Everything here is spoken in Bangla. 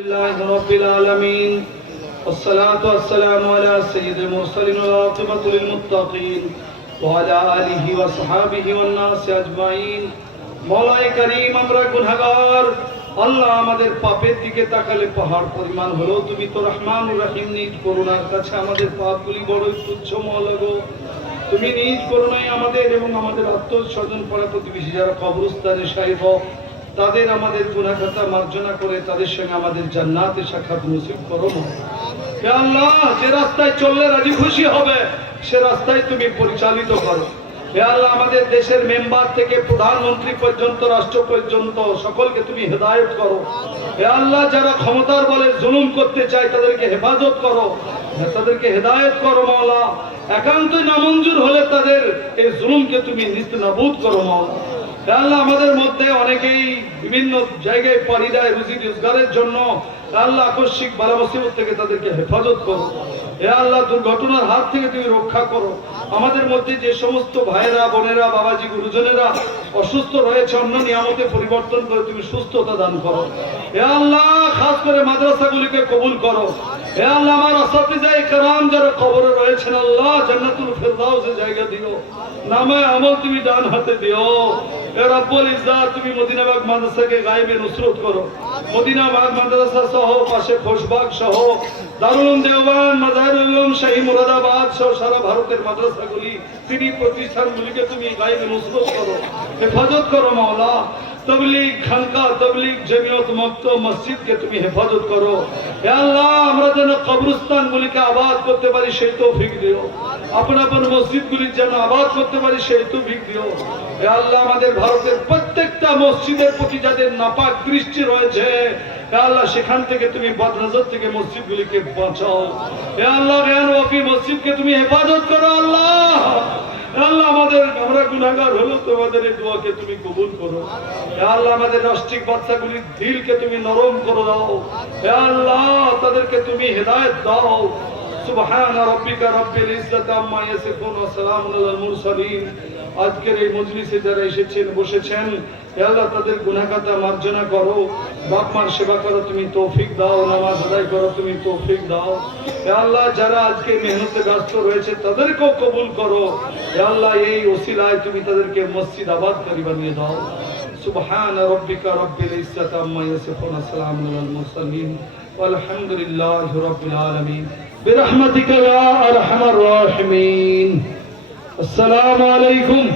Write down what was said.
لله رب العالمين والصلاة والسلام على سيد المرسلين والعاقبة للمتقين وعلى آله وصحابه والناس أجمعين মৌলাই করিম আমরা গুনাহগার আল্লাহ আমাদের পাপের দিকে তাকালে পাহাড় পরিমাণ হলো তুমি তো রহমান রহিম নিজ করুণার কাছে আমাদের পাপগুলি বড়ই তুচ্ছ মৌলাগো তুমি নিজ করুণায় আমাদের এবং আমাদের আত্মস্বজন পড়া প্রতিবেশী যারা কবরস্থানে সাহেব তাদের আমাদের গুণাখাতা মার্জনা করে তাদের সঙ্গে আমাদের জান্নাতে সাক্ষাৎ নসিব করো আল্লাহ, যে রাস্তায় চললে রাজি খুশি হবে, সে রাস্তায় তুমি পরিচালিত করো। আল্লাহ, আমাদের দেশের মেম্বার থেকে প্রধানমন্ত্রী পর্যন্ত, রাষ্ট্র পর্যন্ত সকলকে তুমি হেদায়েত করো। হে আল্লাহ, যারা ক্ষমতার বলে জুলুম করতে চায়, তাদেরকে হেফাজত করো। তাদেরকে হেদায়ত করো মাওলা। একান্তই নামঞ্জুর হলে তাদের এই জুলুমকে তুমি নিত্য নাবুদ করো মাওলা। আল্লাহ আমাদের মধ্যে অনেকেই বিভিন্ন জায়গায় পাড়ি দেয় রুজি রোজগারের জন্য। আল্লাহ আকস্মিক বালা থেকে তাদেরকে হেফাজত করো। হে আল্লাহ, দুর্ঘটনার হাত থেকে তুমি রক্ষা করো। আমাদের মধ্যে যে সমস্ত ভাইয়েরা, বোনেরা, বাবাজি, গুরুজনেরা অসুস্থ রয়েছে, অন্য নিয়ামতে পরিবর্তন করে তুমি সুস্থতা দান করো। হে আল্লাহ, খাস করে মাদ্রাসাগুলিকে কবুল করো। হে আল্লাহ, আমার আসাতিজাই কারাম যারা কবরে রয়েছেন, আল্লাহ জান্নাতুল ফেরদাউসে জায়গা দিও। নামে আমল তুমি ডান হাতে দিও। রব্বুল ইজ্জাত, তুমি মদিনাবাগ মাদ্রাসাকে গায়েবে নুসরত করো। মদিনাবাগ মাদ্রাসা সহ, পাশে খোশবাগ সহ, দারুল মাজাহিরুল উলুম, শাহী মুরাদাবাদ সহ সারা ভারতের মাদ্রাসাগুলি, তিনি প্রতিষ্ঠানগুলিকে তুমি গায়েবে নুসরত করো। হেফাজত করো মাওলা। তবলিগ খানকা, তবলিগ জমিয়ত মক্ত মসজিদকে তুমি হেফাজত করো। হে আল্লাহ, আমরা যেন কবরস্থান গুলিকে আবাদ করতে পারি, সেই তৌফিক দিও। আপন আপন মসজিদ গুলি যেন আবাদ করতে পারি, সেই তৌফিক দিও। হে আল্লাহ, আমাদের ভারতের প্রত্যেকটা মসজিদের প্রতি যাদের নাপাক দৃষ্টি রয়েছে, হে আল্লাহ, সেখান থেকে তুমি বদনজর থেকে মসজিদ গুলিকে বাঁচাও। হে আল্লাহ জ্ঞান ওয়াফি মসজিদকে তুমি হেফাজত করো, আল্লাহ। আল্লাহ আমাদের, আমরা গুনাগার হলো তোমাদের এই দোয়াকে তুমি কবুল করো। আল্লাহ, আমাদের রাষ্ট্রিক বাচ্চাগুলির দিলকে তুমি নরম করে দাও। আল্লাহ, তাদেরকে তুমি হেদায়ত দাও। সুবহান রাব্বিকা রাব্বিল ইজ্জাতি আম্মা ইয়াসিফুন ওয়া সালামুন আলাল মুরসালিন আজকের এই মজলিসে যারা এসেছেন বসেছেন হে আল্লাহ তাদের গুনাহগাতা মার্জনা করো বাপ মার সেবা করো তুমি তৌফিক দাও নামাজ আদায় করো তুমি তৌফিক দাও হে আল্লাহ যারা আজকে মেহনতে ব্যস্ত রয়েছে তাদেরকেও কবুল করো হে আল্লাহ এই ওসিলায় তুমি তাদেরকে মসজিদ আবাদ করি বানিয়ে দাও সুবহান রাব্বিকা রাব্বিল ইজ্জাতি আম্মা ইয়াসিফুন আসসালামু আলাল মুরসালিন والحمد لله رب العالمين برحمتك يا أرحم الراحمين. السلام عليكم.